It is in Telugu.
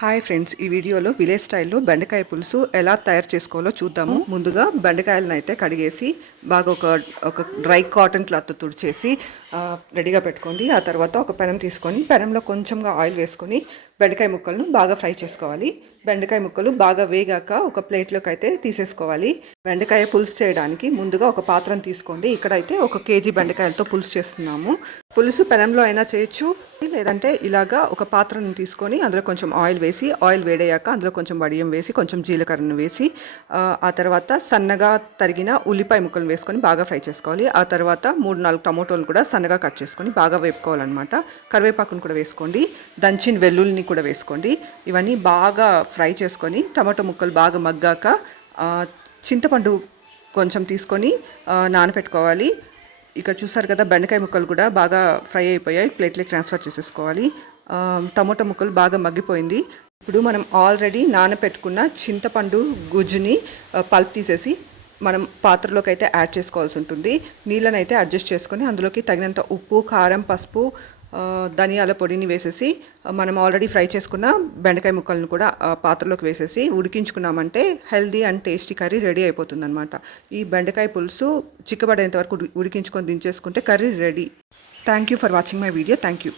హాయ్ ఫ్రెండ్స్, ఈ వీడియోలో విలేజ్ స్టైల్లో బెండకాయ పులుసు ఎలా తయారు చేసుకోవాలో చూద్దాము. ముందుగా బెండకాయలను అయితే కడిగేసి బాగా ఒక డ్రై కాటన్ క్లాత్ తుడిచేసి రెడీగా పెట్టుకోండి. ఆ తర్వాత ఒక పెనం తీసుకొని పెనంలో కొంచెంగా ఆయిల్ వేసుకొని బెండకాయ ముక్కలను బాగా ఫ్రై చేసుకోవాలి. బెండకాయ ముక్కలు బాగా వేగాక ఒక ప్లేట్లోకి అయితే తీసేసుకోవాలి. బెండకాయ పులుసు చేయడానికి ముందుగా ఒక పాత్రను తీసుకోండి. ఇక్కడైతే 1 కేజీ బెండకాయలతో పులుసు చేస్తున్నాము. పులుసు పెనంలో అయినా చేయొచ్చు, లేదంటే ఇలాగా ఒక పాత్రను తీసుకొని అందులో కొంచెం ఆయిల్ వేసి ఆయిల్ వేడయ్యాక అందులో కొంచెం వడియం వేసి కొంచెం జీలకర్రను వేసి ఆ తర్వాత సన్నగా తరిగిన ఉల్లిపాయ ముక్కలు వేసుకొని బాగా ఫ్రై చేసుకోవాలి. ఆ తర్వాత 3-4 టమోటోలు కూడా సన్నగా కట్ చేసుకొని బాగా వేపుకోవాలన్నమాట. కరివేపాకును కూడా వేసుకోండి, దంచిన వెల్లుల్లిని కూడా వేసుకోండి. ఇవన్నీ బాగా ఫ్రై చేసుకొని టమాటో ముక్కలు బాగా మగ్గాక చింతపండు కొంచెం తీసుకొని నానబెట్టుకోవాలి. ఇక్కడ చూసారు కదా, బెండకాయ ముక్కలు కూడా బాగా ఫ్రై అయిపోయాయి. ప్లేట్లోకి ట్రాన్స్ఫర్ చేసేసుకోవాలి. టమోటా ముక్కలు బాగా మగ్గిపోయింది. ఇప్పుడు మనం ఆల్రెడీ నానబెట్టుకున్న చింతపండు గుజ్జుని పల్ప్ తీసేసి మనం పాత్రలోకి అయితే యాడ్ చేసుకోవాల్సి ఉంటుంది. నీళ్ళని అయితే అడ్జస్ట్ చేసుకొని అందులోకి తగినంత ఉప్పు, కారం, పసుపు, ధనియాల పొడిని వేసేసి మనం ఆల్రెడీ ఫ్రై చేసుకున్న బెండకాయ ముక్కలను కూడా పాత్రలోకి వేసేసి ఉడికించుకున్నామంటే healthy and tasty curry ready అయిపోతుంది అనమాట. ఈ బెండకాయ పులుసు చిక్కబడేంత వరకు ఉడికించుకొని దించేసుకుంటే curry ready. Thank you for watching my video. Thank you.